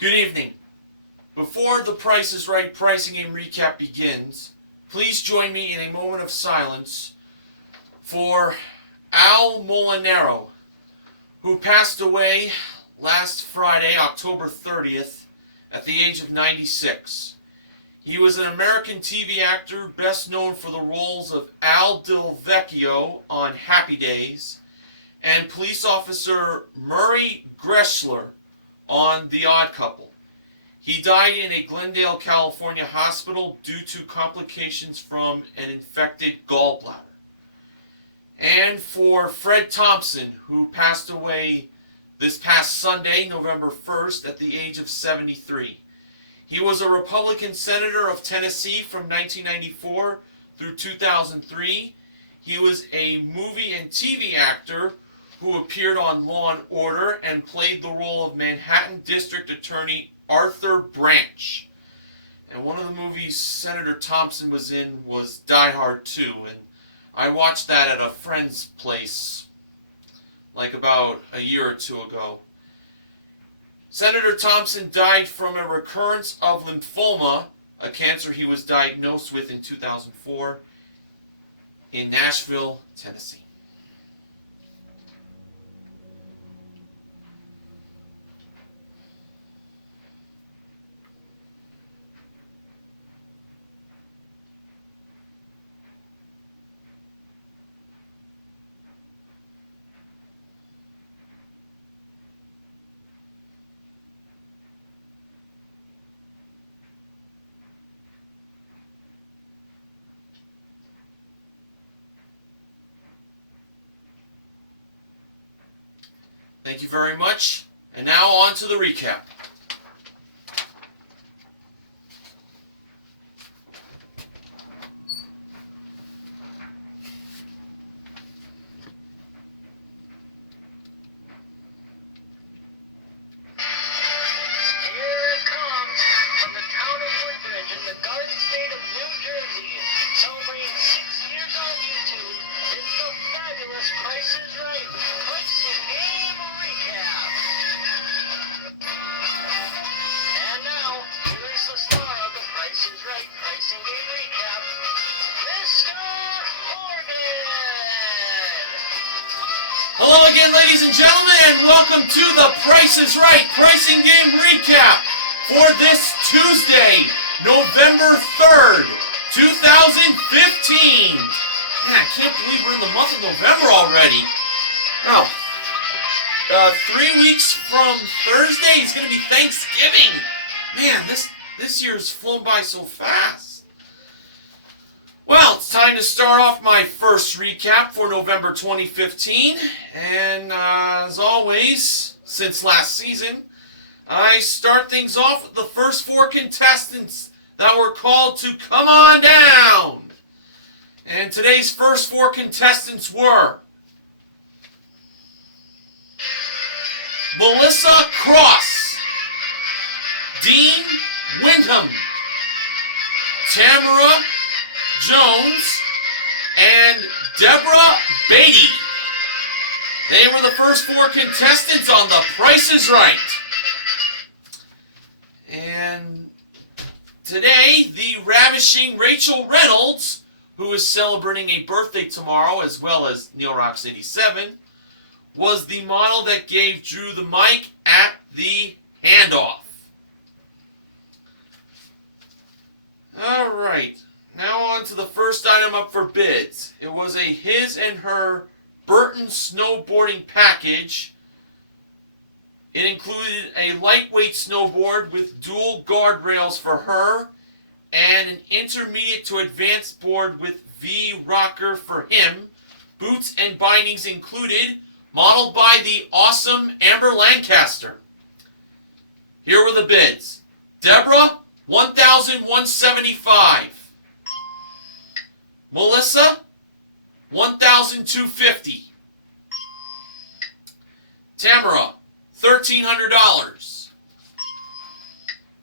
Good evening. Before the Price is Right pricing game recap begins, please join me in a moment of silence for Al Molinaro, who passed away last Friday, October 30th, at the age of 96. He was an American TV actor best known for the roles of Al Del Vecchio on Happy Days and police officer Murray Greshler on The Odd Couple. He died in a Glendale, California hospital due to complications from an infected gallbladder. And for Fred Thompson, who passed away this past Sunday, November 1st, at the age of 73. He was a Republican senator of Tennessee from 1994 through 2003. He was a movie and TV actor who appeared on Law and Order and played the role of Manhattan District Attorney Arthur Branch. And one of the movies Senator Thompson was in was Die Hard 2, and I watched that at a friend's place like about a year or two ago. Senator Thompson died from a recurrence of lymphoma, a cancer he was diagnosed with in 2004, in Nashville, Tennessee. Thank you very much. And now on to the recap. Hello again, ladies and gentlemen, and welcome to the Price is Right pricing game recap for this Tuesday, November 3rd, 2015. Man, I can't believe we're in the month of November already. Oh, 3 weeks from Thursday is going to be Thanksgiving. Man, this year's flown by so fast. Well, it's time to start off my first recap for November 2015. And as always, since last season, I start things off with the first 4 contestants that were called to come on down. And today's first 4 contestants were Melissa Cross, Dean Windham, Tamara Jones, and Deborah Beatty. They were the first 4 contestants on The Price is Right. And today, the ravishing Rachel Reynolds, who is celebrating a birthday tomorrow, as well as Neil Rocks 87, was the model that gave Drew the mic at the handoff. All right. Now on to the first item up for bids. It was a his and her Burton snowboarding package. It included a lightweight snowboard with dual guardrails for her and an intermediate to advanced board with V-rocker for him. Boots and bindings included, modeled by the awesome Amber Lancaster. Here were the bids. Deborah, $1,175. Melissa, $1,250. Tamara, $1,300.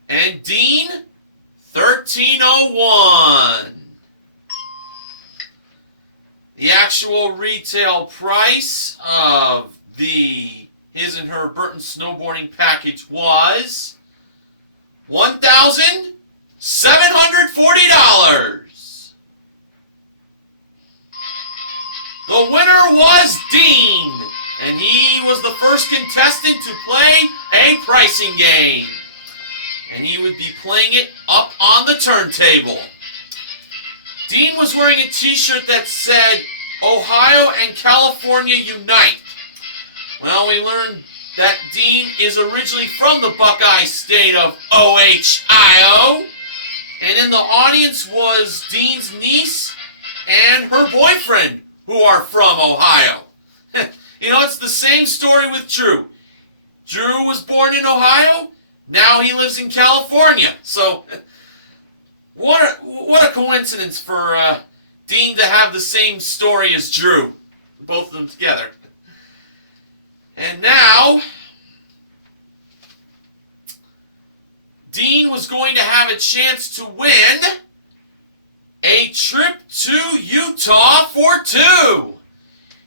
And Dean, $1,301. The actual retail price of the his and her Burton snowboarding package was $1,740. The winner was Dean, and he was the first contestant to play a pricing game. And he would be playing it up on the turntable. Dean was wearing a t-shirt that said, Ohio and California Unite. Well, we learned that Dean is originally from the Buckeye state of Ohio. And in the audience was Dean's niece and her boyfriend, who are from Ohio. You know, it's the same story with Drew. Drew was born in Ohio. Now he lives in California. So, what a coincidence for Dean to have the same story as Drew. Both of them together. And now, Dean was going to have a chance to win a trip to Utah for two.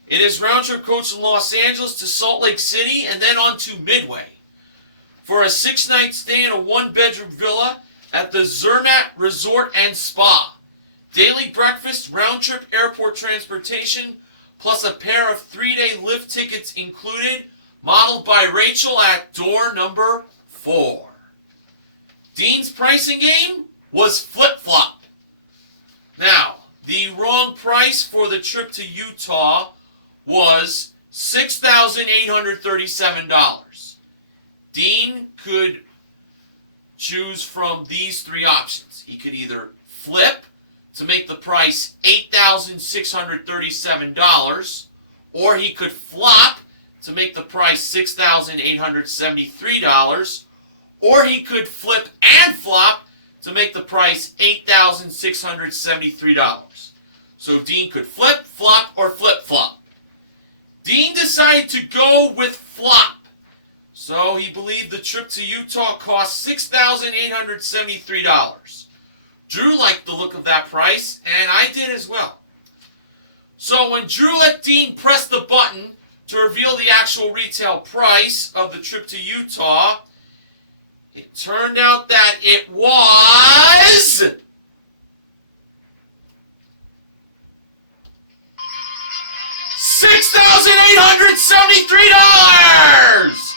It is round trip coach from Los Angeles to Salt Lake City and then on to Midway for a 6-night stay in a 1-bedroom villa at the Zermatt Resort and Spa. Daily breakfast, round-trip airport transportation, plus a pair of 3-day lift tickets included, modeled by Rachel at door number 4. Dean's pricing game was flip-flop. Now, the wrong price for the trip to Utah was $6,837. Dean could choose from these three options. He could either flip to make the price $8,637, or he could flop to make the price $6,873, or he could flip and flop to make the price $8,673. So Dean could flip, flop, or flip-flop. Dean decided to go with flop. So he believed the trip to Utah cost $6,873. Drew liked the look of that price, and I did as well. So when Drew let Dean press the button to reveal the actual retail price of the trip to Utah, it turned out that it was $6,873!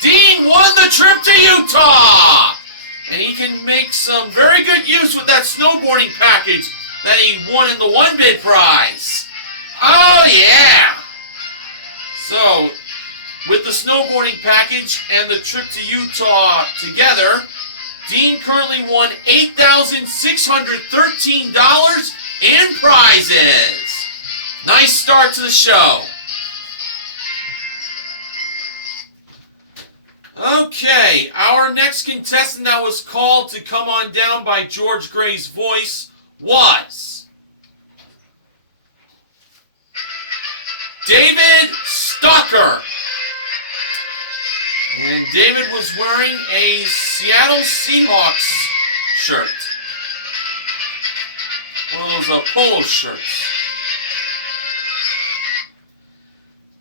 Dean won the trip to Utah! And he can make some very good use with that snowboarding package that he won in the one-bid prize. Oh, yeah! So, with the snowboarding package and the trip to Utah together, Dean currently won $8,613 in prizes. Nice start to the show. Okay, our next contestant that was called to come on down by George Gray's voice was David Stalker. And David was wearing a Seattle Seahawks shirt. One of those polo shirts.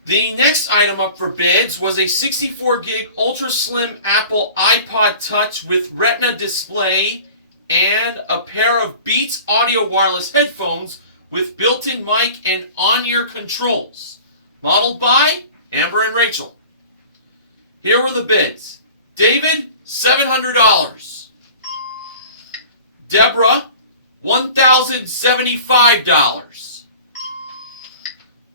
The next item up for bids was a 64-gig ultra slim Apple iPod Touch with Retina display and a pair of Beats audio wireless headphones with built-in mic and on-ear controls, modeled by Amber and Rachel. Here were the bids. David, $700. Deborah, $1,075.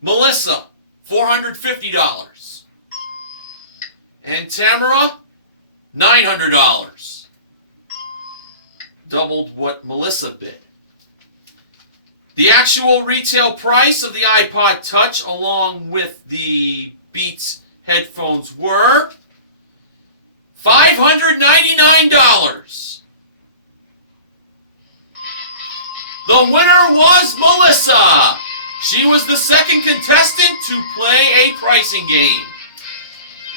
Melissa, $450. And Tamara, $900. Doubled what Melissa bid. The actual retail price of the iPod Touch along with the Beats headphones were $599. The winner was Melissa. She was the second contestant to play a pricing game.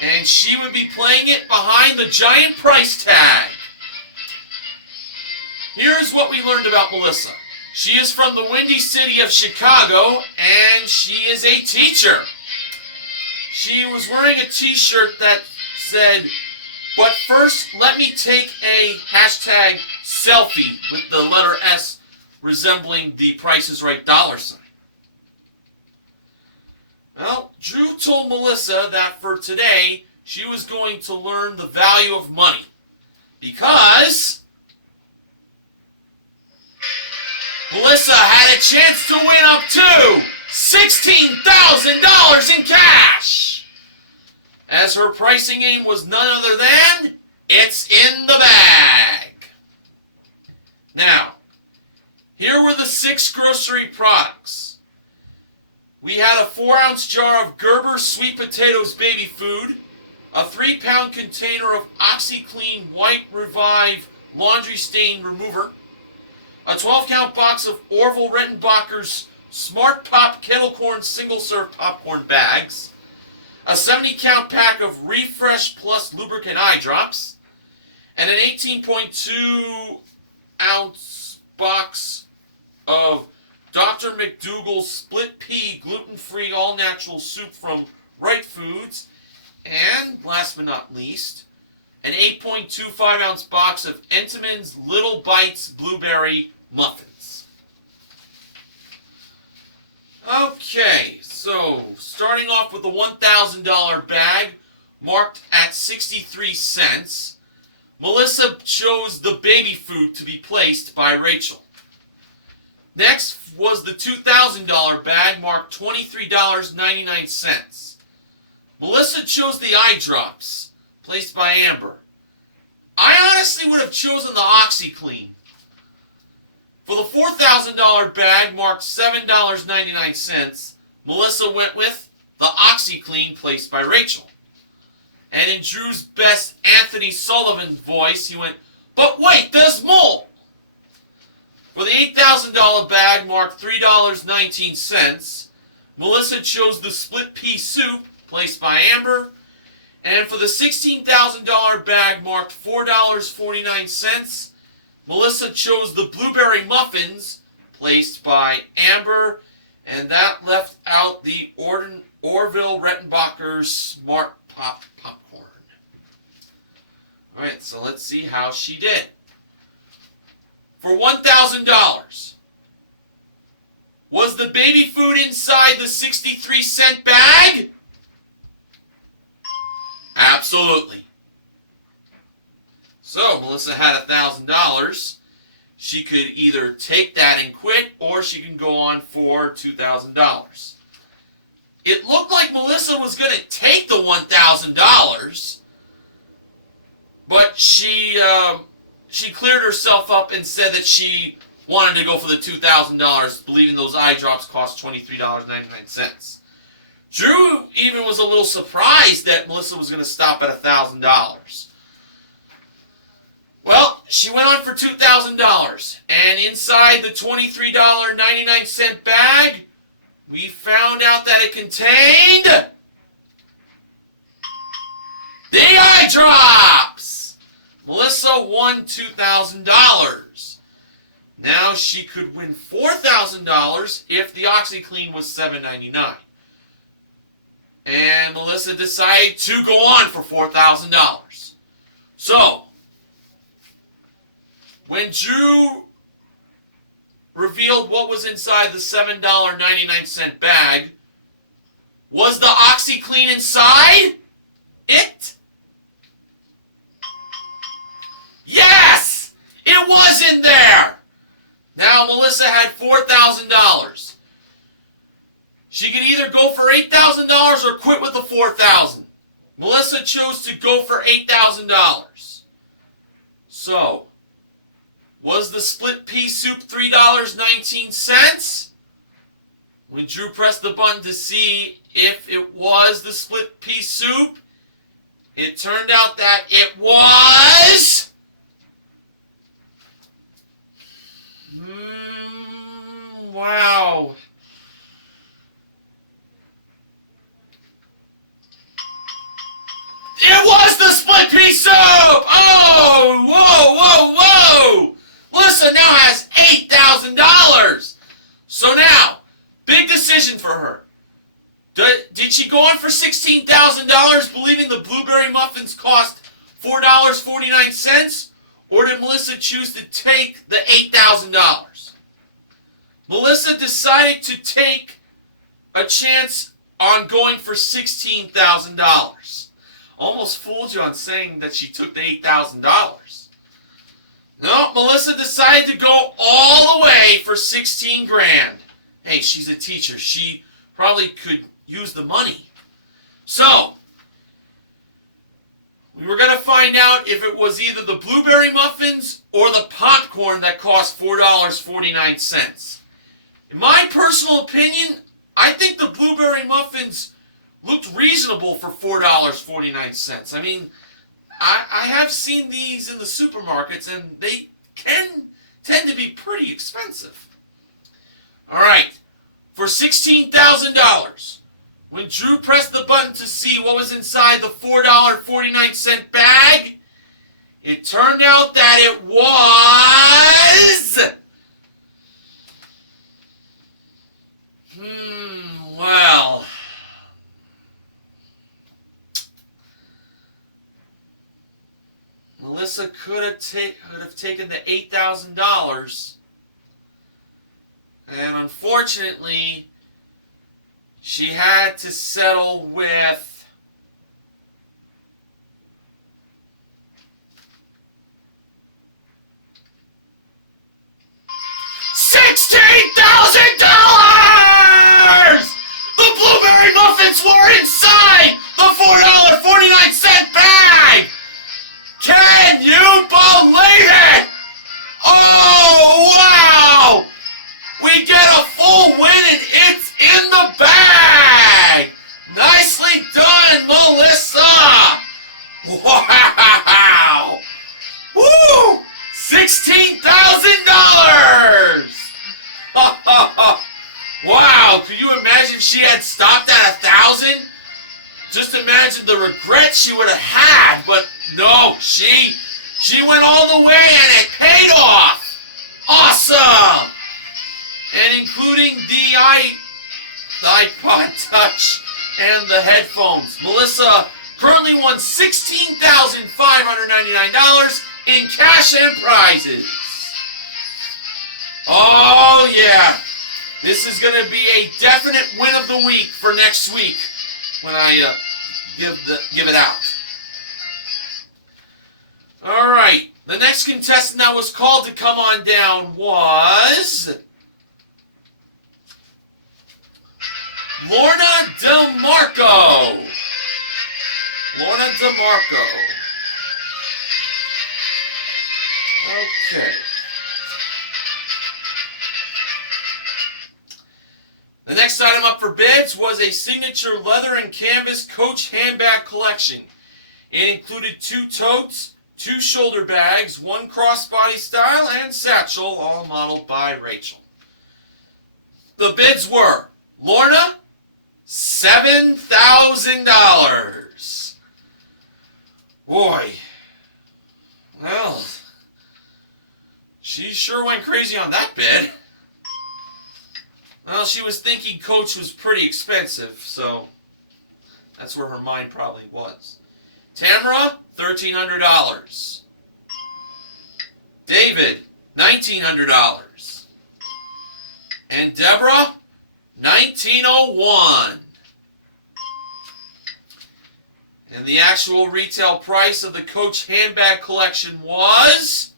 And she would be playing it behind the giant price tag. Here's what we learned about Melissa. She is from the Windy City of Chicago, and she is a teacher. She was wearing a t-shirt that said, But first, let me take a hashtag selfie with the letter S resembling the Price is Right dollar sign. Well, Drew told Melissa that for today, she was going to learn the value of money. Because Melissa had a chance to win up to $16,000 in cash. As her pricing game was none other than, it's in the bag. Now, here were the 6 grocery products. We had a 4-ounce jar of Gerber Sweet Potatoes baby food, a 3-pound container of OxyClean White Revive laundry stain remover, a 12-count box of Orville Rettenbacher's Smart Pop Kettle Corn single-serve popcorn bags, a 70-count pack of Refresh Plus lubricant eye drops, and an 18.2-ounce box of Dr. McDougall's split pea gluten-free all-natural soup from Right Foods, and last but not least, an 8.25-ounce box of Entenmann's Little Bites blueberry muffins. Okay, so starting off with the $1,000 bag marked at 63 cents, Melissa chose the baby food to be placed by Rachel. Next was the $2,000 bag marked $23.99. Melissa chose the eye drops, placed by Amber. I honestly would have chosen the OxyClean. For the $4,000 bag marked $7.99, Melissa went with the OxyClean, placed by Rachel. And in Drew's best Anthony Sullivan voice, he went, "But wait, there's more!" For the $8,000 bag marked $3.19, Melissa chose the split pea soup, placed by Amber. And for the $16,000 bag marked $4.49, Melissa chose the blueberry muffins, placed by Amber. And that left out the Orville Rettenbacher's Smart Pop popcorn. Alright, so let's see how she did. For $1,000, was the baby food inside the 63-cent bag? Absolutely. So, Melissa had $1,000. She could either take that and quit, or she can go on for $2,000. It looked like Melissa was going to take the $1,000, but she cleared herself up and said that she wanted to go for the $2,000, believing those eye drops cost $23.99. Drew even was a little surprised that Melissa was going to stop at $1,000. Well, she went on for $2,000, and inside the $23.99 bag, we found out that it contained the eye drops. Melissa won $2,000. Now she could win $4,000 if the OxyClean was $7.99. And Melissa decided to go on for $4,000. So, when Drew revealed what was inside the $7.99 bag, was the OxyClean inside it? Yes! It was in there! Now Melissa had $4,000. She could either go for $8,000 or quit with the $4,000. Melissa chose to go for $8,000. So, was the split pea soup $3.19? When Drew pressed the button to see if it was the split pea soup, it turned out that it was... wow. It was the split pea soup! Oh! Whoa, whoa, whoa! Melissa now has $8,000! So now, big decision for her. Did she go on for $16,000 believing the blueberry muffins cost $4.49, or did Melissa choose to take the $8,000? Melissa decided to take a chance on going for $16,000. Almost fooled you on saying that she took the $8,000. No, Melissa decided to go all the way for 16 grand. Hey, she's a teacher. She probably could use the money. So, we were going to find out if it was either the blueberry muffins or the popcorn that cost $4.49. In my personal opinion, I think the blueberry muffins looked reasonable for $4.49. I mean, I have seen these in the supermarkets, and they can tend to be pretty expensive. All right, for $16,000, when Drew pressed the button to see what was inside the $4.49 bag, it turned out that it was... well... Melissa could have taken the $8,000, and unfortunately, she had to settle with $16,000! The blueberry muffins were inside the $4.49 bag! Can you believe it? Oh, wow! We get a full win and it's in the bag! Nicely done, Melissa! Wow! Woo! $16,000! Wow, could you imagine if she had stopped at 1,000? Just imagine the regret she would have had, but no, she went all the way and it paid off! Awesome! And including the iPod Touch and the headphones. Melissa currently won $16,599 in cash and prizes. Oh yeah, this is going to be a definite win of the week for next week when I give it out. All right, the next contestant that was called to come on down was Lorna DeMarco. Lorna DeMarco. Okay. The next item up for bids was a signature leather and canvas Coach handbag collection. It included 2 totes, 2 shoulder bags, 1 crossbody style, and satchel, all modeled by Rachel. The bids were Lorna, $7,000. Boy, well, she sure went crazy on that bid. Well, she was thinking Coach was pretty expensive, so that's where her mind probably was. Tamara, $1,300. David, $1,900. And Deborah, $1,901. And the actual retail price of the Coach handbag collection was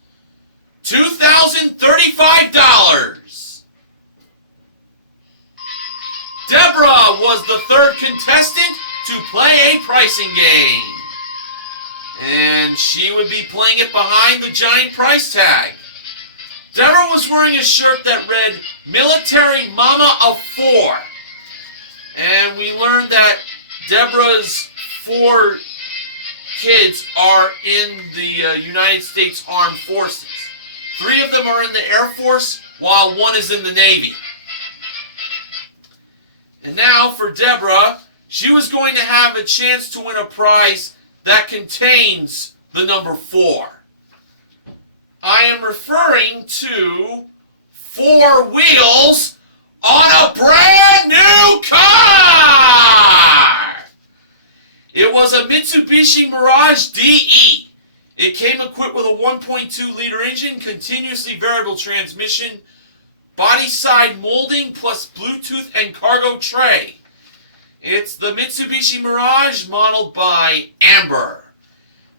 $2,035. Deborah was the 3rd contestant to play a pricing game. And she would be playing it behind the giant price tag. Deborah was wearing a shirt that read, Military Mama of 4. And we learned that Deborah's 4 kids are in the United States Armed Forces. 3 of them are in the Air Force, while 1 is in the Navy. And now for Deborah, she was going to have a chance to win a prize that contains the number 4. I am referring to 4 wheels on a brand new car! It was a Mitsubishi Mirage DE. It came equipped with a 1.2-liter engine, continuously variable transmission, body side molding, plus Bluetooth and cargo tray. It's the Mitsubishi Mirage modeled by Amber.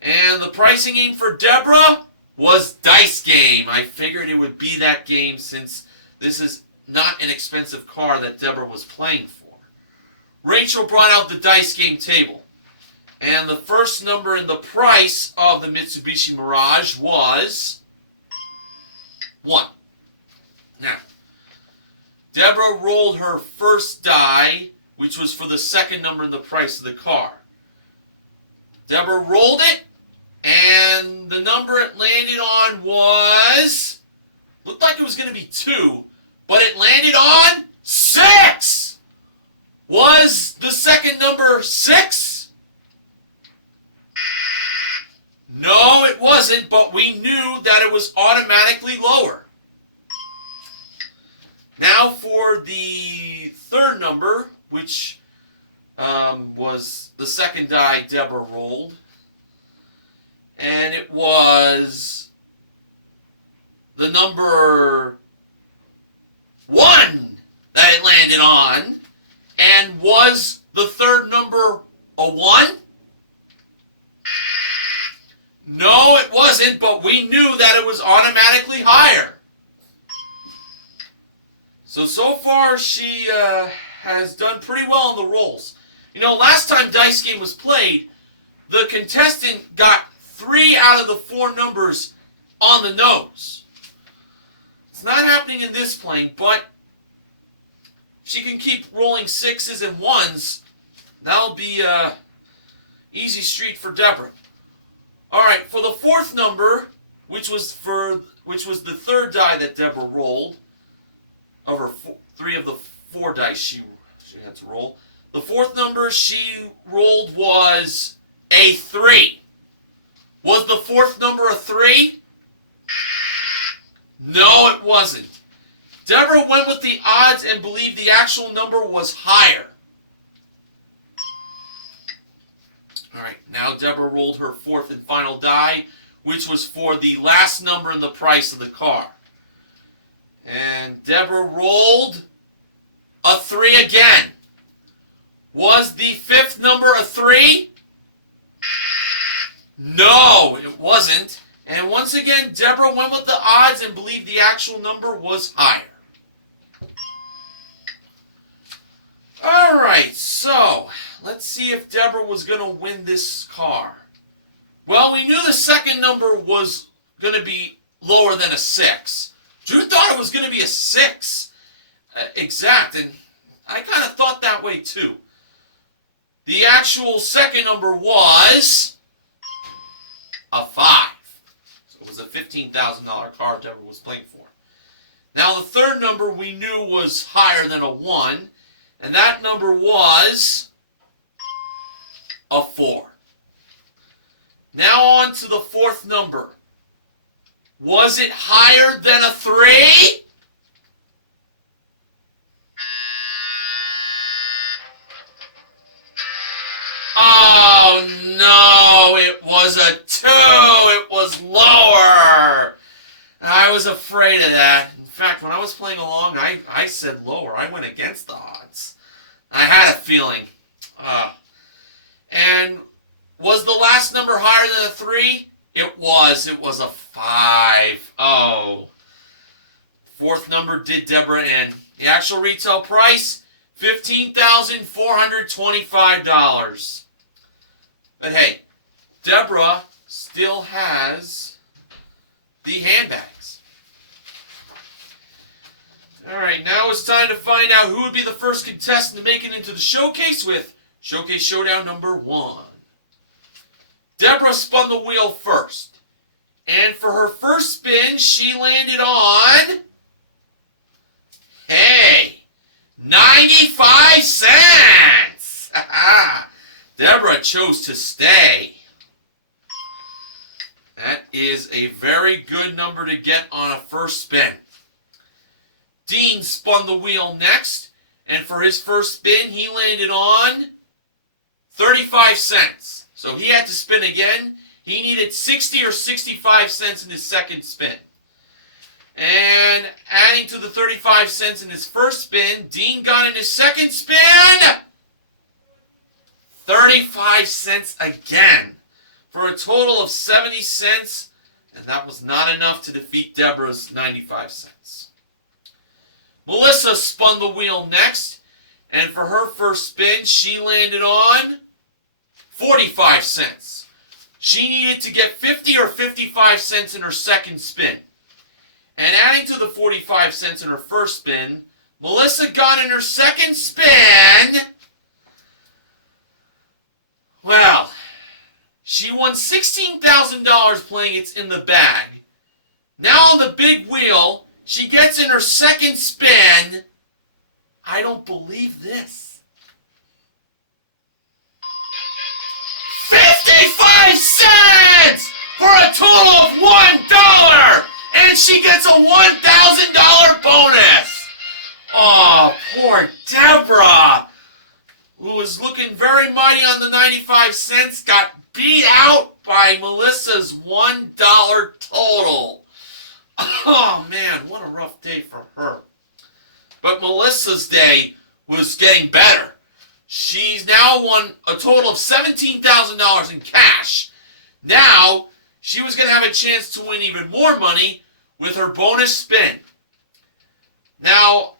And the pricing game for Deborah was Dice Game. I figured it would be that game since this is not an expensive car that Deborah was playing for. Rachel brought out the Dice Game table. And the first number in the price of the Mitsubishi Mirage was 1. Now, Deborah rolled her first die, which was for the second number in the price of the car. Deborah rolled it, and the number it landed on was, looked like it was going to be 2, but it landed on 6! Was the second number 6? No, it wasn't, but we knew that it was automatically lower. Now for the third number, which was the second die Deborah rolled. And it was the number 1 that it landed on. And was the third number a 1? No, it wasn't, but we knew that it was automatically higher. So far she has done pretty well on the rolls. You know, last time Dice Game was played, the contestant got 3 out of the 4 numbers on the nose. It's not happening in this playing, but if she can keep rolling 6s and 1s, that'll be easy street for Deborah. Alright, for the fourth number, which was the third die that Deborah rolled, of her 3 of the 4 dice she had to roll, the fourth number she rolled was a 3. Was the fourth number a 3? No, it wasn't. Deborah went with the odds and believed the actual number was higher. Alright, now Deborah rolled her fourth and final die, which was for the last number in the price of the car. And Deborah rolled a 3 again. Was the fifth number a 3? No, it wasn't. And once again, Deborah went with the odds and believed the actual number was higher. Alright, so let's see if Deborah was going to win this car. Well, we knew the second number was going to be lower than a 6. Drew thought it was going to be a 6 exact, and I kind of thought that way too. The actual second number was a 5. So it was a $15,000 car Deborah was playing for. Now the third number we knew was higher than a 1, and that number was a 4. Now on to the fourth number. Was it higher than a 3? Oh no, it was a 2. It was lower. I was afraid of that. In fact, when I was playing along, I said lower. I went against the odds. I had a feeling. And was the last number higher than a 3? It was. It was a 5. Oh. Fourth number did Deborah in. The actual retail price, $15,425. But hey, Deborah still has the handbags. Alright, now it's time to find out who would be the first contestant to make it into the showcase with Showcase Showdown number 1. Deborah spun the wheel first. And for her first spin, she landed on, hey, 95 cents! Deborah chose to stay. That is a very good number to get on a first spin. Dean spun the wheel next, and for his first spin, he landed on 35 cents. So he had to spin again, He needed 60 or 65 cents in his second spin. And adding to the 35 cents in his first spin, Dean got in his second spin 35 cents again for a total of 70 cents, and that was not enough to defeat Deborah's 95 cents. Melissa spun the wheel next, and for her first spin, she landed on 45 cents. She needed to get 50 or 55 cents in her second spin. And adding to the 45 cents in her first spin, Melissa got in her second spin. Well, she won $16,000 playing It's in the Bag. Now on the big wheel, she gets in her second spin. I don't believe this. 55 cents for a total of $1. And she gets a $1,000 bonus. Oh, poor Deborah, who was looking very mighty on the 95 cents, got beat out by Melissa's $1 total. Oh, man, what a rough day for her. But Melissa's day was getting better. She's now won a total of $17,000 in cash. Now, she was going to have a chance to win even more money with her bonus spin. Now,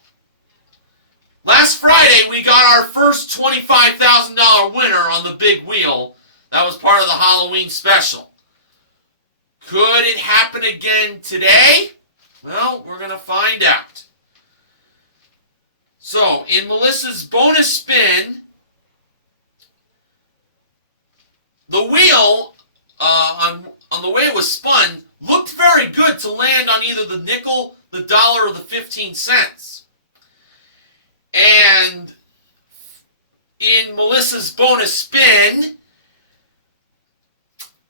last Friday, we got our first $25,000 winner on the big wheel. That was part of the Halloween special. Could it happen again today? Well, we're going to find out. So, in Melissa's bonus spin, the wheel, on the way it was spun, looked very good to land on either the nickel, the dollar, or the 15 cents. And in Melissa's bonus spin,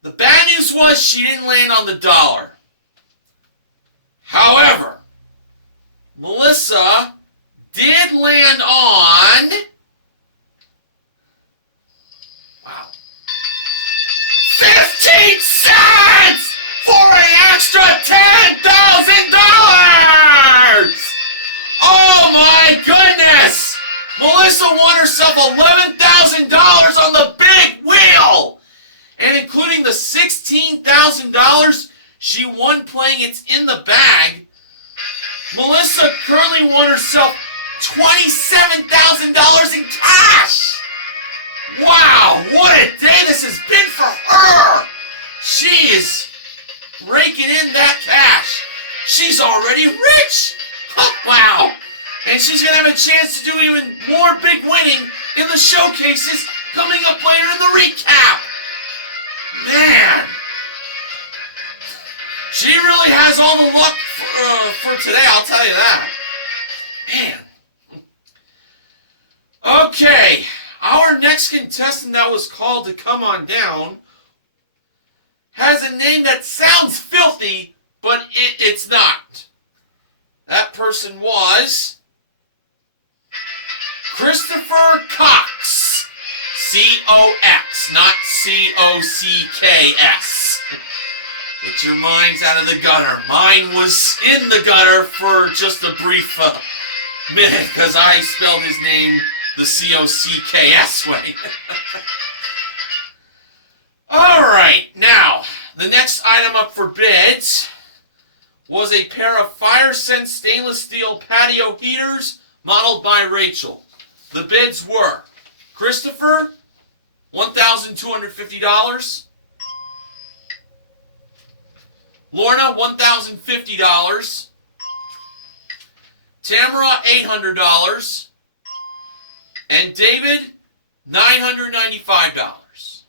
the bad news was she didn't land on the dollar. However, Melissa did land on, wow, 15 cents for an extra $10,000! Oh my goodness! Melissa won herself $11,000 on the big wheel! And including the $16,000 she won playing It's in the Bag, Melissa currently won herself $27,000 in cash! Wow, what a day this has been for her! She is raking in that cash. She's already rich! Wow! And she's going to have a chance to do even more big winning in the showcases coming up later in the recap. Man! She really has all the luck for today, I'll tell you that. Man. Okay, our next contestant that was called to come on down has a name that sounds filthy, but it's not. That person was Christopher Cox. C-O-X, not C-O-C-K-S. Get your minds out of the gutter. Mine was in the gutter for just a brief minute because I spelled his name the C-O-C-K-S way. Alright, now, the next item up for bids was a pair of Fire Sense stainless steel patio heaters modeled by Rachel. The bids were Christopher, $1,250. Lorna, $1,050. Tamara, $800. And David, $995.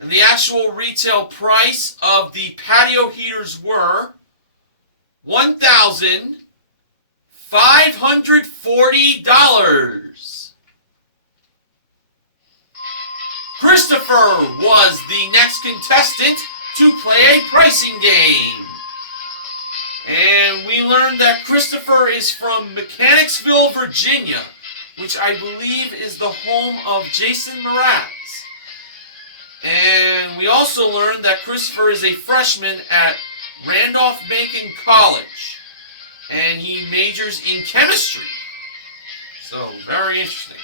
And the actual retail price of the patio heaters were $1,540. Christopher was the next contestant to play a pricing game. And we learned that Christopher is from Mechanicsville, Virginia, which I believe is the home of Jason Mraz. And we also learned that Christopher is a freshman at Randolph-Macon College, and he majors in chemistry. So, very interesting.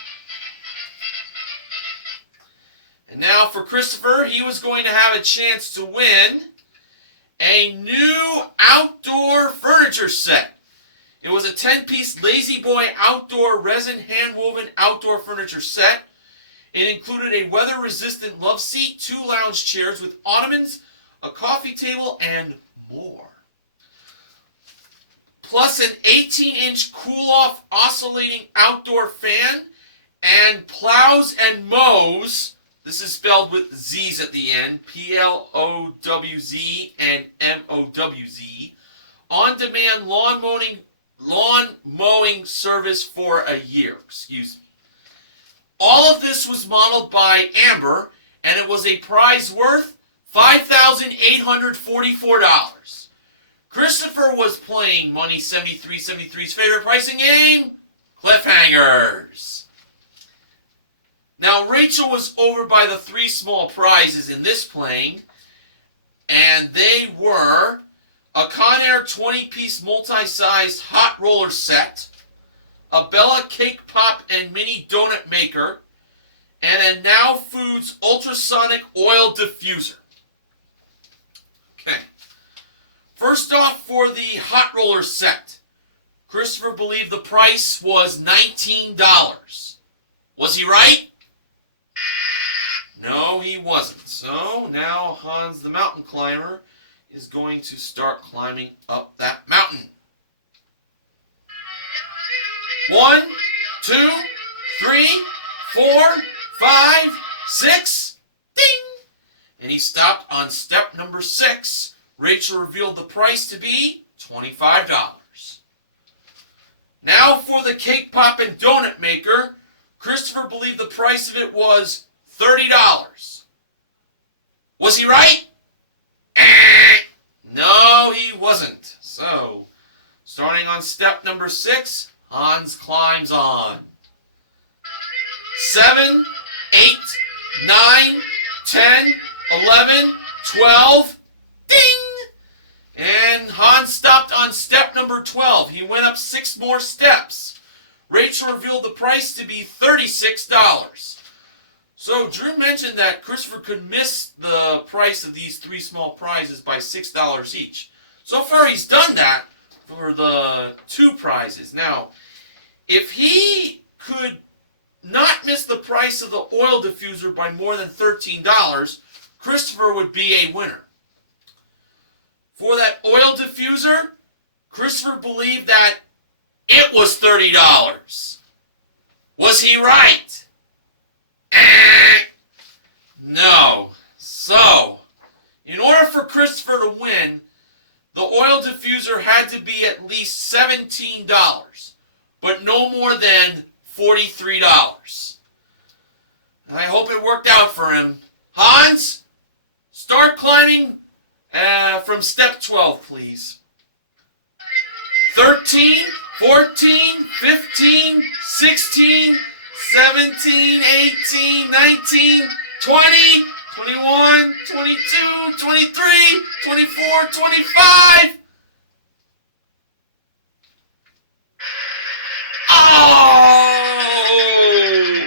And now for Christopher, he was going to have a chance to win a new outdoor furniture set. It was a 10-piece Lazy Boy outdoor resin hand-woven outdoor furniture set. It included a weather-resistant love seat, 2 lounge chairs with ottomans, a coffee table, and more. Plus an 18-inch cool-off oscillating outdoor fan and plows and mows. This is spelled with Z's at the end, Plowz and MOWZ. On-demand lawn mowing service for a year. Excuse me. All of this was modeled by Amber, and it was a prize worth $5,844. Christopher was playing Money 7373's favorite pricing game, Cliffhangers. Now, Rachel was over by the 3 small prizes in this playing, and they were a Conair 20-piece multi-sized hot roller set, a Bella Cake Pop and Mini Donut Maker, and a Now Foods ultrasonic oil diffuser. Okay. First off, for the hot roller set, Christopher believed the price was $19. Was he right? No, he wasn't. So now Hans the mountain climber is going to start climbing up that mountain. 1, 2, 3, 4, 5, 6, ding! And he stopped on step number 6. Rachel revealed the price to be $25. Now for the Cake Pop and Donut Maker, Christopher believed the price of it was $30. Was he right? No, he wasn't. So, starting on step number 6, Hans climbs on. 7, 8, 9, 10, 11, 12, ding! And Hans stopped on step number 12. He went up 6 more steps. Rachel revealed the price to be $36. So Drew mentioned that Christopher could miss the price of these 3 small prizes by $6 each. So far he's done that for the 2 prizes. Now, if he could not miss the price of the oil diffuser by more than $13, Christopher would be a winner. For that oil diffuser, Christopher believed that it was $30. Was he right? No. So, in order for Christopher to win, the oil diffuser had to be at least $17, but no more than $43. I hope it worked out for him. Hans, start climbing from step 12, please. 13, 14, 15, 16, 17, 18, 19, 20, 21, 22, 23, 24, 25. Oh!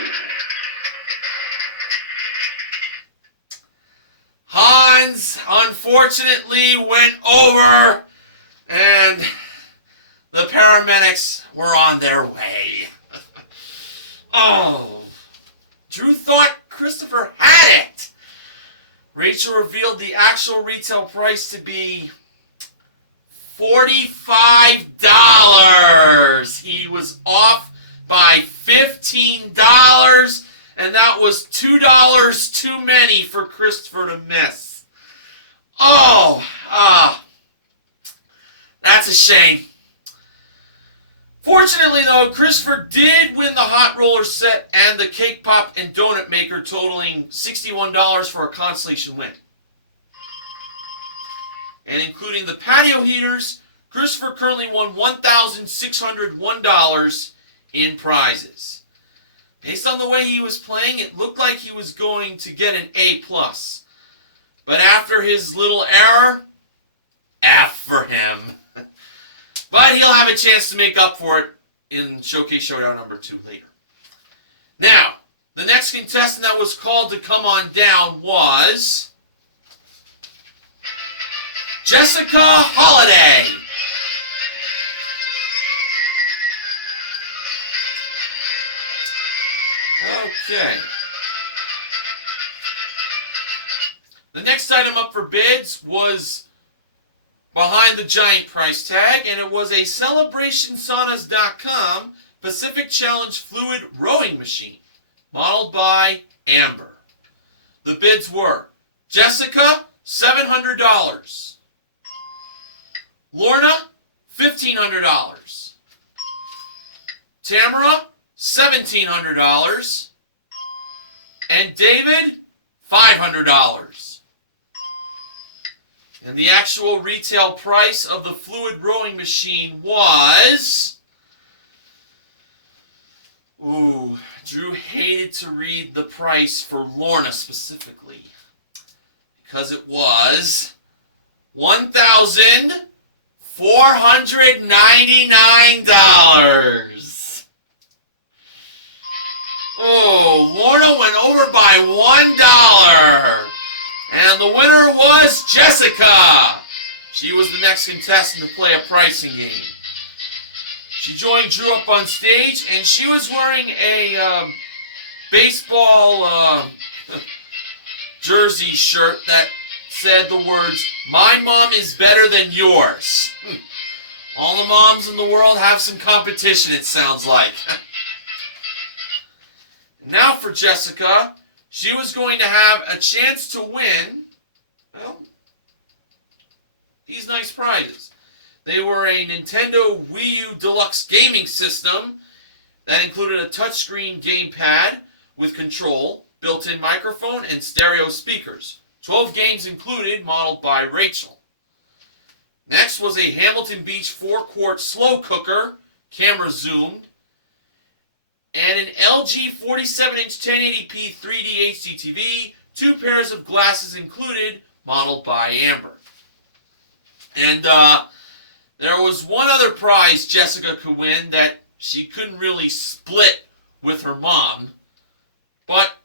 Hans, unfortunately, went over, and the paramedics were on their way. Oh, Drew thought Christopher had it. Rachel revealed the actual retail price to be $45. He was off by $15, and that was $2 too many for Christopher to miss. Oh, that's a shame. Fortunately, though, Christopher did win the hot roller set and the Cake Pop and Donut Maker, totaling $61 for a consolation win. And including the patio heaters, Christopher currently won $1,601 in prizes. Based on the way he was playing, it looked like he was going to get an A+. But after his little error, F for him. But he'll have a chance to make up for it in Showcase Showdown number 2 later. Now, the next contestant that was called to come on down was Jessica Holiday. Okay. The next item up for bids was behind the giant price tag, and it was a CelebrationSaunas.com Pacific Challenge Fluid Rowing Machine, modeled by Amber. The bids were Jessica, $700. Lorna, $1,500. Tamara, $1,700. And David, $500. And the actual retail price of the fluid rowing machine was... Ooh, Drew hated to read the price for Lorna specifically, because it was $1,499. Oh, Lorna went over by $1. And the winner was Jessica. She was the next contestant to play a pricing game. She joined Drew up on stage, and she was wearing a baseball jersey shirt that said the words, "My mom is better than yours." All the moms in the world have some competition, it sounds like. Now for Jessica, she was going to have a chance to win, well, these nice prizes. They were a Nintendo Wii U Deluxe gaming system that included a touchscreen gamepad with control, built-in microphone, and stereo speakers. 12 games included, modeled by Rachel. Next was a Hamilton Beach 4-quart slow cooker, camera zoomed, and an LG 47-inch 1080p 3D HD TV, 2 pairs of glasses included, modeled by Amber. And there was one other prize Jessica could win that she couldn't really split with her mom, but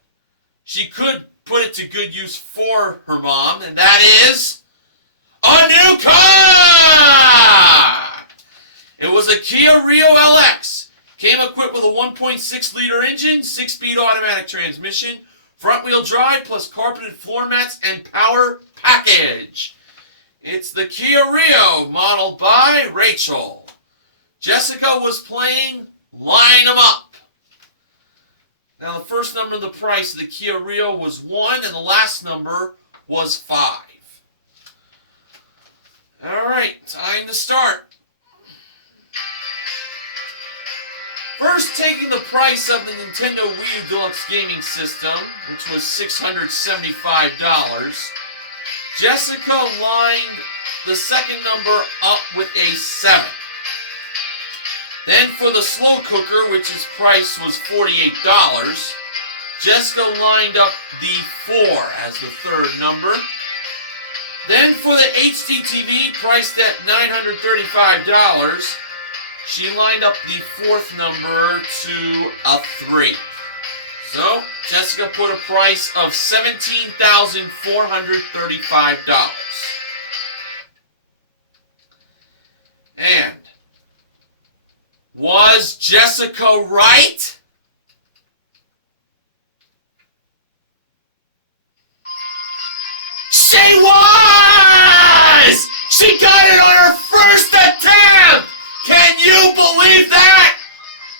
she could put it to good use for her mom, and that is a new car! It was a Kia Rio LX. Came equipped with a 1.6-liter engine, 6-speed automatic transmission, front-wheel drive, plus carpeted floor mats and power package. It's the Kia Rio, modeled by Rachel. Jessica was playing Line 'em Up. Now, the first number of the price of the Kia Rio was 1, and the last number was 5. All right, time to start. First, taking the price of the Nintendo Wii U Deluxe Gaming System, which was $675, Jessica lined the second number up with a 7. Then for the slow cooker, which its price was $48, Jessica lined up the 4 as the third number. Then for the HD TV, priced at $935, she lined up the fourth number to a 3. So, Jessica put a price of $17,435. And was Jessica right? She was! She got it on her first attempt! Can you believe that?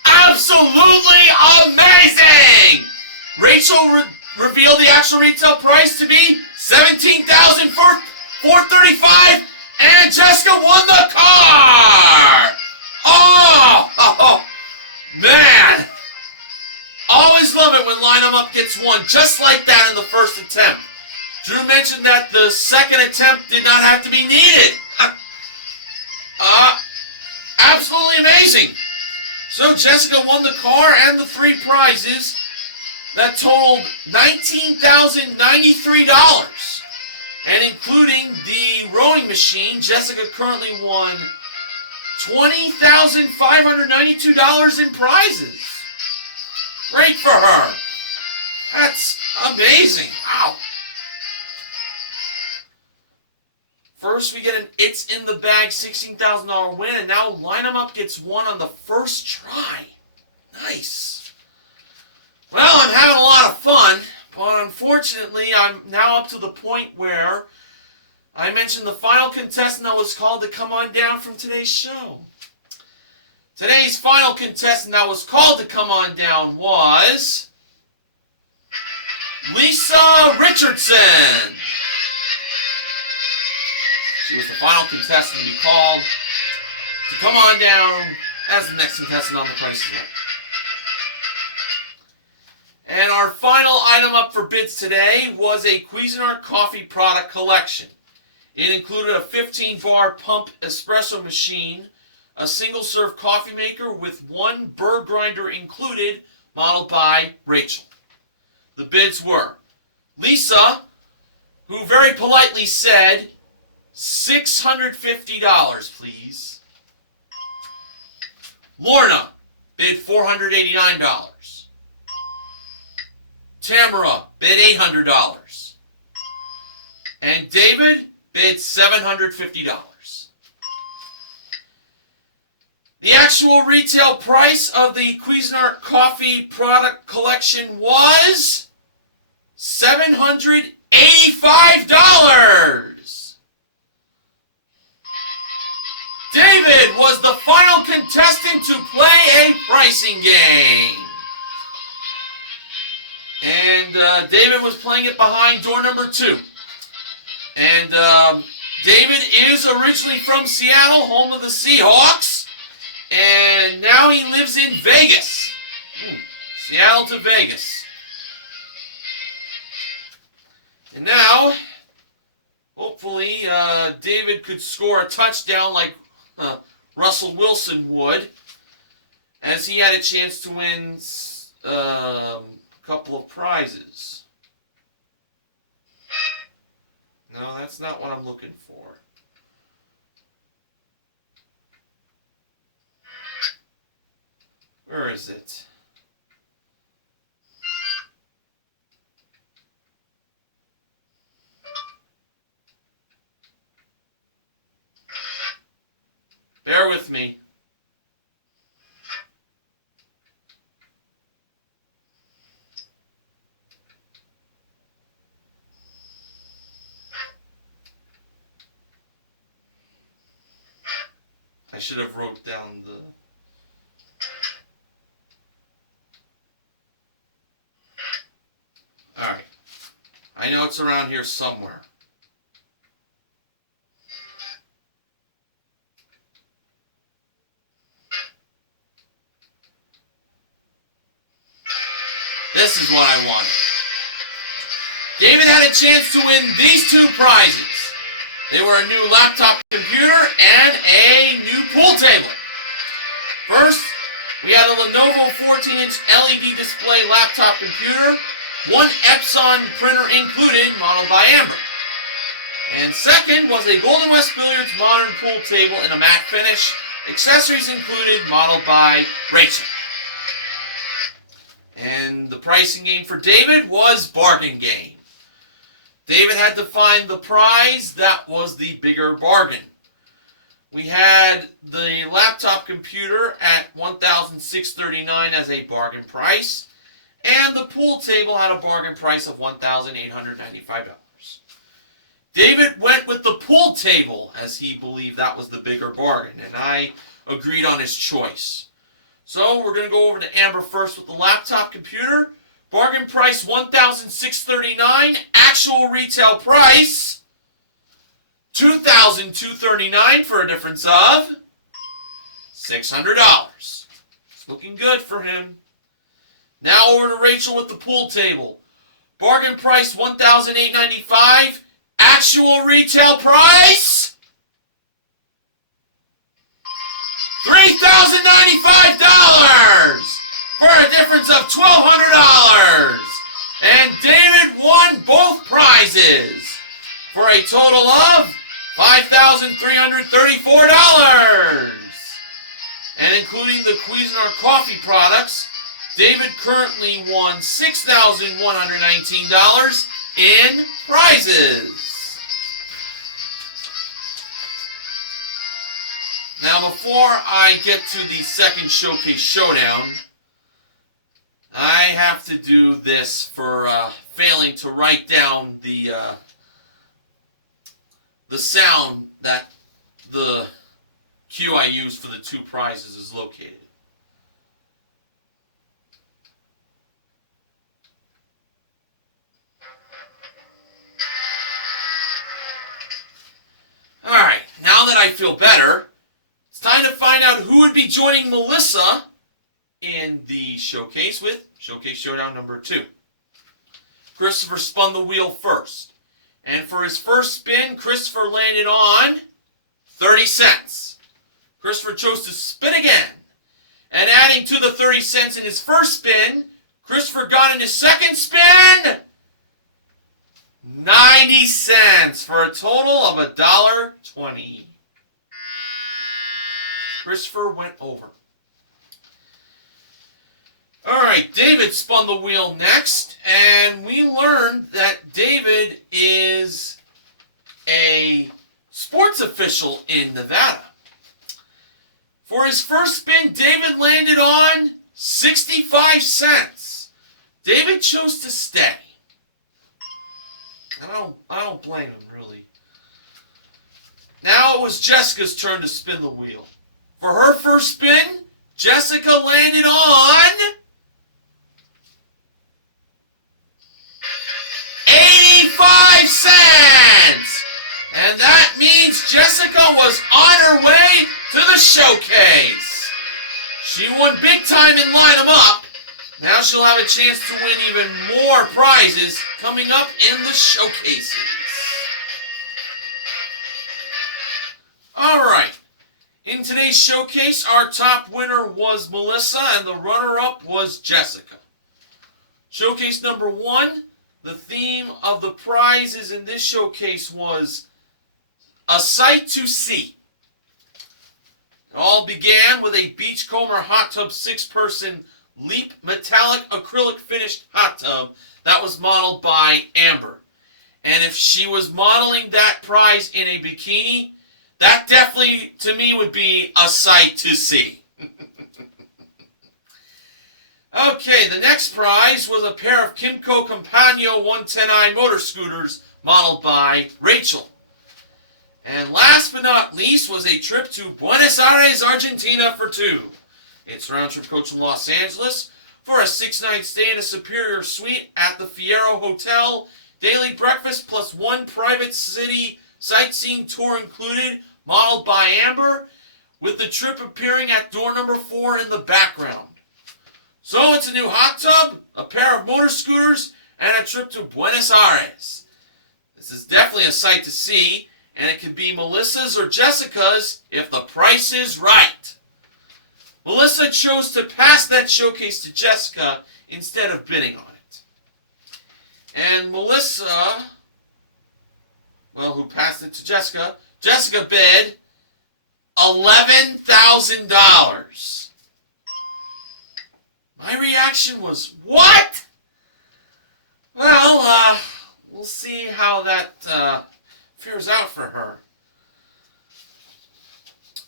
Absolutely amazing! Rachel revealed the actual retail price to be $17,435, and Jessica won the car! Oh, man! Always love it when Line 'em Up gets won just like that in the first attempt. Drew mentioned that the second attempt did not have to be needed. Absolutely amazing. So Jessica won the car and the 3 prizes that totaled $19,093. And including the rowing machine, Jessica currently won $20,592 in prizes. Great for her. That's amazing. Wow. First, we get an It's in the Bag $16,000 win, and now Line 'em Up gets one on the first try. Nice. Well, I'm having a lot of fun, but unfortunately, I'm now up to the point where I mentioned the final contestant that was called to come on down from today's show. Today's final contestant that was called to come on down was Lisa Richardson. She was the final contestant to be called to come on down as the next contestant on The Price is Right. And our final item up for bids today was a Cuisinart coffee product collection. It included a 15-bar pump espresso machine, a single-serve coffee maker with 1 burr grinder included, modeled by Rachel. The bids were Lisa, who very politely said, $650, please. Lorna bid $489. Tamara bid $800. And David bid $750. The actual retail price of the Cuisinart coffee product collection was $785. David was the final contestant to play a pricing game. And David was playing it behind door number 2. And David is originally from Seattle, home of the Seahawks. And now he lives in Vegas. Seattle to Vegas. And now, hopefully, David could score a touchdown like Russell Wilson would, as he had a chance to win a couple of prizes. No, that's not what I'm looking for. Where is it? Bear with me. I should have wrote down the... Alright. I know it's around here somewhere. This is what I wanted. David had a chance to win these 2 prizes. They were a new laptop computer and a new pool table. First, we had a Lenovo 14-inch LED display laptop computer, 1 Epson printer included, modeled by Amber. And second was a Golden West Billiards modern pool table in a matte finish, accessories included, modeled by Rachel. And the pricing game for David was bargain game. David had to find the prize that was the bigger bargain. We had the laptop computer at $1,639 as a bargain price, and the pool table had a bargain price of $1,895. David went with the pool table as he believed that was the bigger bargain, and I agreed on his choice. So we're going to go over to Amber first with the laptop computer. Bargain price $1,639. Actual retail price $2,239 for a difference of $600. It's looking good for him. Now over to Rachel with the pool table. Bargain price $1,895. Actual retail price $3,095. difference of $1,200. And David won both prizes for a total of $5,334. And including the Cuisinart coffee products, David currently won $6,119 in prizes. Now, before I get to the second showcase showdown, I have to do this for failing to write down the sound that the cue I used for the two prizes is located. Alright, now that I feel better, it's time to find out who would be joining Melissa in the showcase with Showcase Showdown number 2. Christopher spun the wheel first. And for his first spin, Christopher landed on 30 cents. Christopher chose to spin again. And adding to the 30 cents in his first spin, Christopher got in his second spin 90 cents for a total of $1.20. Christopher went over. Alright, David spun the wheel next, and we learned that David is a sports official in Nevada. For his first spin, David landed on 65 cents. David chose to stay. I don't blame him, really. Now it was Jessica's turn to spin the wheel. For her first spin, Jessica landed on 85 cents! And that means Jessica was on her way to the showcase. She won big time in Line 'em Up. Now she'll have a chance to win even more prizes coming up in the showcases. Alright. In today's showcase, our top winner was Melissa and the runner-up was Jessica. Showcase number 1, the theme of the prizes in this showcase was A Sight to See. It all began with a Beachcomber Hot Tub 6-person Leap metallic acrylic finished hot tub that was modeled by Amber. And if she was modeling that prize in a bikini, that definitely, to me, would be a sight to see. Okay, the next prize was a pair of Kimco Compagno 110i motor scooters modeled by Rachel. And last but not least was a trip to Buenos Aires, Argentina for 2. It's round-trip coach from Los Angeles for a 6-night stay in a Superior suite at the Fiero Hotel, daily breakfast plus 1 private city sightseeing tour included, modeled by Amber, with the trip appearing at door number 4 in the background. So it's a new hot tub, a pair of motor scooters, and a trip to Buenos Aires. This is definitely a sight to see, and it could be Melissa's or Jessica's if the price is right. Melissa chose to pass that showcase to Jessica instead of bidding on it. And Melissa, well, who passed it to Jessica, Jessica bid $11,000. My reaction was, what? Well, we'll see how that fares out for her.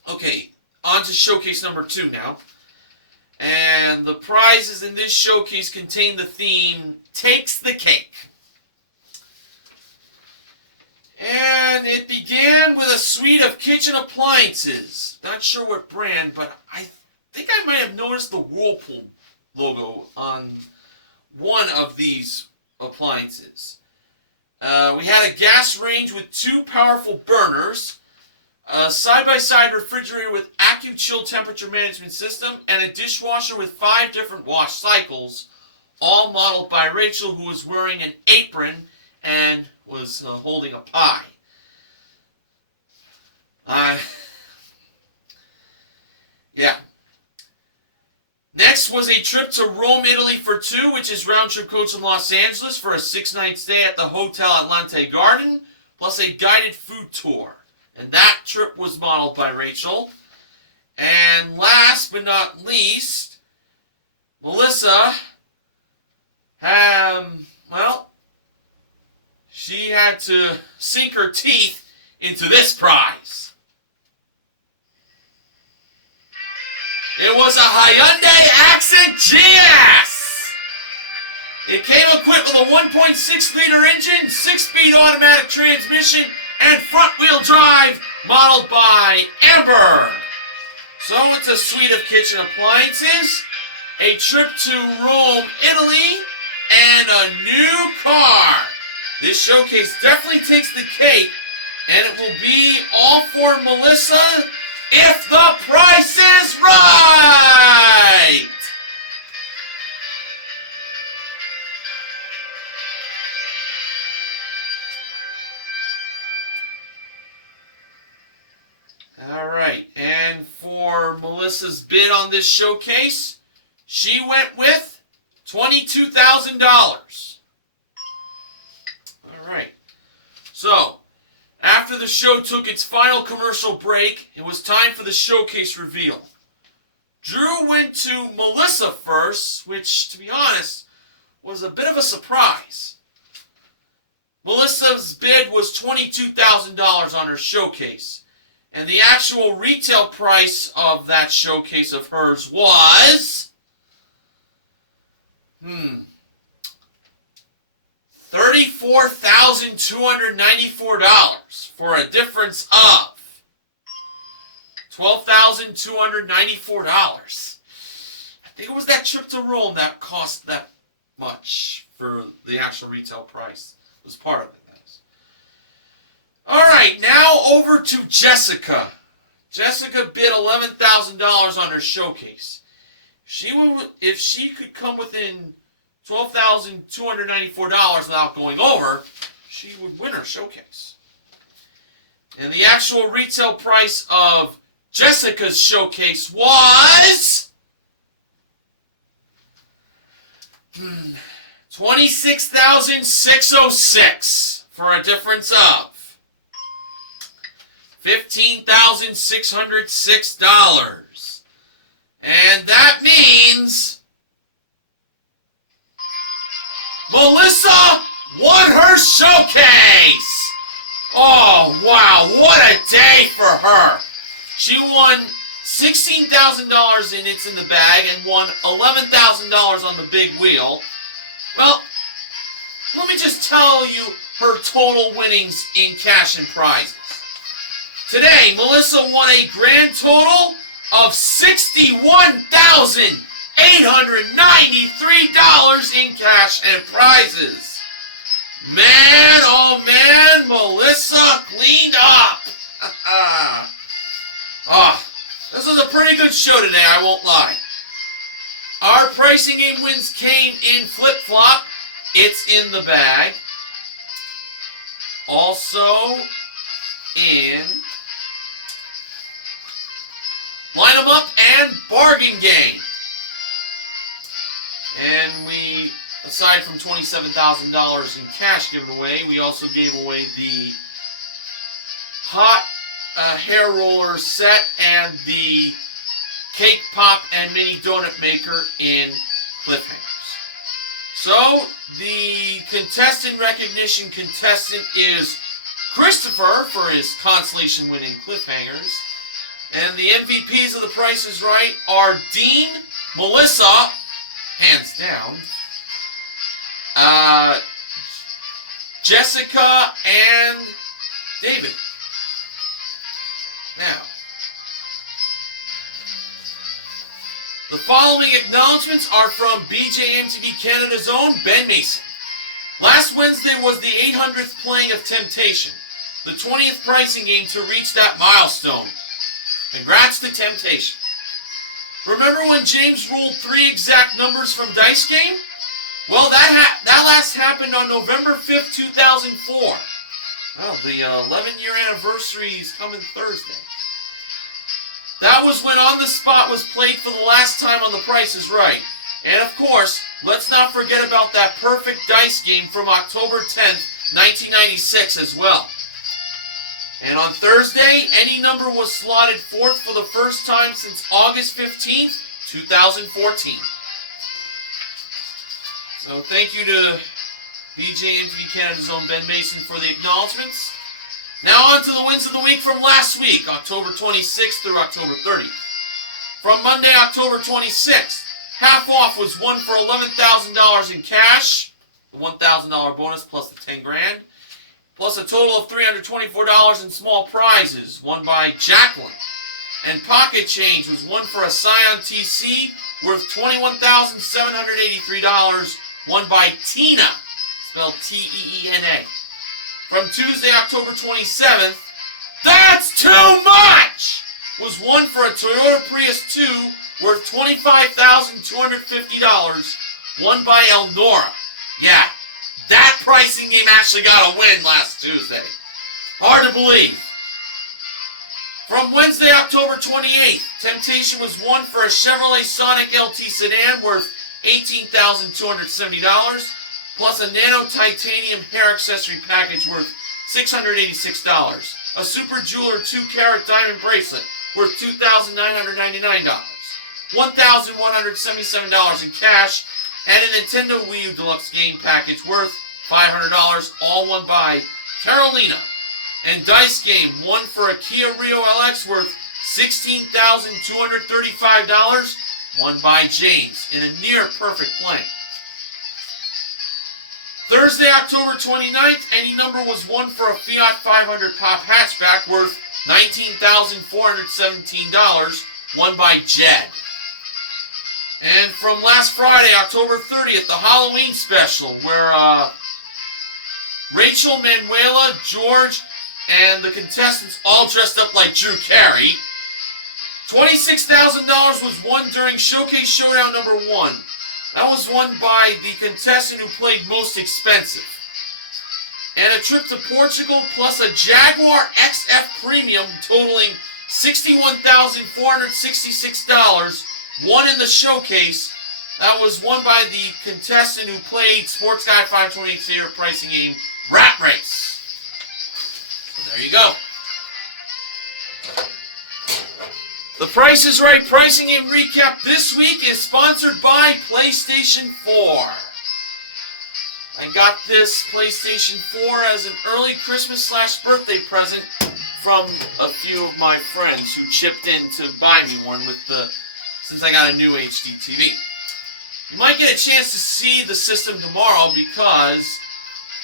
Okay, on to showcase number 2 now. And the prizes in this showcase contain the theme, Takes the Cake. And it began with a suite of kitchen appliances. Not sure what brand, but I think I might have noticed the Whirlpool logo on one of these appliances. We had a gas range with 2 powerful burners, a side-by-side refrigerator with AccuChill temperature management system, and a dishwasher with 5 different wash cycles, all modeled by Rachel, who was wearing an apron and was holding a pie. Yeah. Next was a trip to Rome, Italy for two, which is round-trip coach from Los Angeles for a 6-night stay at the Hotel Atlante Garden, plus a guided food tour. And that trip was modeled by Rachel. And last but not least, Melissa, she had to sink her teeth into this prize. It was a Hyundai Accent GS. It came equipped with a 1.6-liter engine, 6-speed automatic transmission, and front-wheel drive, modeled by Amber. So it's a suite of kitchen appliances, a trip to Rome, Italy, and a new car. This showcase definitely takes the cake, and it will be all for Melissa if the price is right. All right, and for Melissa's bid on this showcase, she went with $22,000. All right, so after the show took its final commercial break, it was time for the showcase reveal. Drew went to Melissa first, which, to be honest, was a bit of a surprise. Melissa's bid was $22,000 on her showcase, and the actual retail price of that showcase of hers was $34,294 for a difference of $12,294. I think it was that trip to Rome that cost that much for the actual retail price. It was part of it, guys. All right, now over to Jessica. Jessica bid $11,000 on her showcase. If she could come within $12,294 without going over, she would win her showcase. And the actual retail price of Jessica's showcase was $26,606 for a difference of $15,606. And that means Melissa won her showcase! Oh, wow, what a day for her! She won $16,000 in It's in the Bag and won $11,000 on the big wheel. Well, let me just tell you her total winnings in cash and prizes. Today, Melissa won a grand total of $61,893 in cash and prizes. Man, oh man, Melissa cleaned up. This was a pretty good show today, I won't lie. Our pricing game wins came in flip-flop. It's in the bag. Also in Line 'em Up and Bargain Game. And we, aside from $27,000 in cash given away, we also gave away the hot hair roller set and the cake pop and mini donut maker in cliffhangers. So the contestant recognition contestant is Christopher for his consolation winning cliffhangers. And the MVPs of The Price is Right are Dean, Melissa, hands down, Jessica, and David. Now, the following acknowledgments are from BJMTV Canada's own Ben Mason. Last Wednesday was the 800th playing of Temptation, the 20th pricing game to reach that milestone. Congrats to Temptation. Remember when James ruled 3 exact numbers from Dice Game? Well, that last happened on November 5th, 2004. Well, the 11-year anniversary is coming Thursday. That was when On the Spot was played for the last time on The Price is Right. And of course, let's not forget about that perfect dice game from October 10th, 1996 as well. And on Thursday, any number was slotted fourth for the first time since August 15th, 2014. So thank you to BJ MTV Canada's own Ben Mason for the acknowledgments. Now on to the wins of the week from last week, October 26th through October 30th. From Monday, October 26th, half off was won for $11,000 in cash, the $1,000 bonus plus the $10 grand, plus a total of $324 in small prizes, won by Jacqueline. And pocket change was won for a Scion TC worth $21,783, won by Tina, spelled T-E-E-N-A. From Tuesday, October 27th, that's too much! Was won for a Toyota Prius 2 worth $25,250, won by Elnora. Yeah, that pricing game actually got a win last Tuesday. Hard to believe. From Wednesday, October 28th, Temptation was won for a Chevrolet Sonic LT sedan worth $18,270, plus a Nano Titanium hair accessory package worth $686. A Super Jeweler 2-carat diamond bracelet worth $2,999. $1,177 in cash, and a Nintendo Wii U Deluxe game package worth $500, all won by Carolina. And Dice Game won for a Kia Rio LX worth $16,235, won by James in a near-perfect play. Thursday, October 29th, any number was won for a Fiat 500 Pop hatchback worth $19,417, won by Jed. And from last Friday, October 30th, the Halloween special, where Rachel, Manuela, George, and the contestants all dressed up like Drew Carey. $26,000 was won during Showcase Showdown number 1. That was won by the contestant who played most expensive. And a trip to Portugal plus a Jaguar XF Premium totaling $61,466 won in the showcase. That was won by the contestant who played Sports Guy 528's favorite pricing game, Rat Race. There you go. The Price is Right pricing game recap this week is sponsored by PlayStation 4. I got this PlayStation 4 as an early Christmas/birthday present from a few of my friends who chipped in to buy me one since I got a new HD TV. You might get a chance to see the system tomorrow because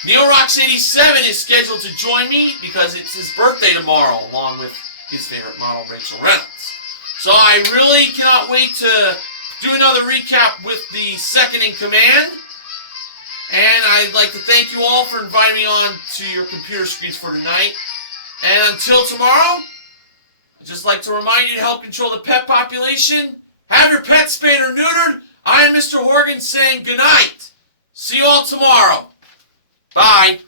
NeoRox87 is scheduled to join me because it's his birthday tomorrow, along with his favorite model, Rachel Reynolds. So I really cannot wait to do another recap with the second in command. And I'd like to thank you all for inviting me on to your computer screens for tonight. And until tomorrow, I'd just like to remind you to help control the pet population. Have your pet spayed or neutered. I am Mr. Horgan saying goodnight. See you all tomorrow. Bye.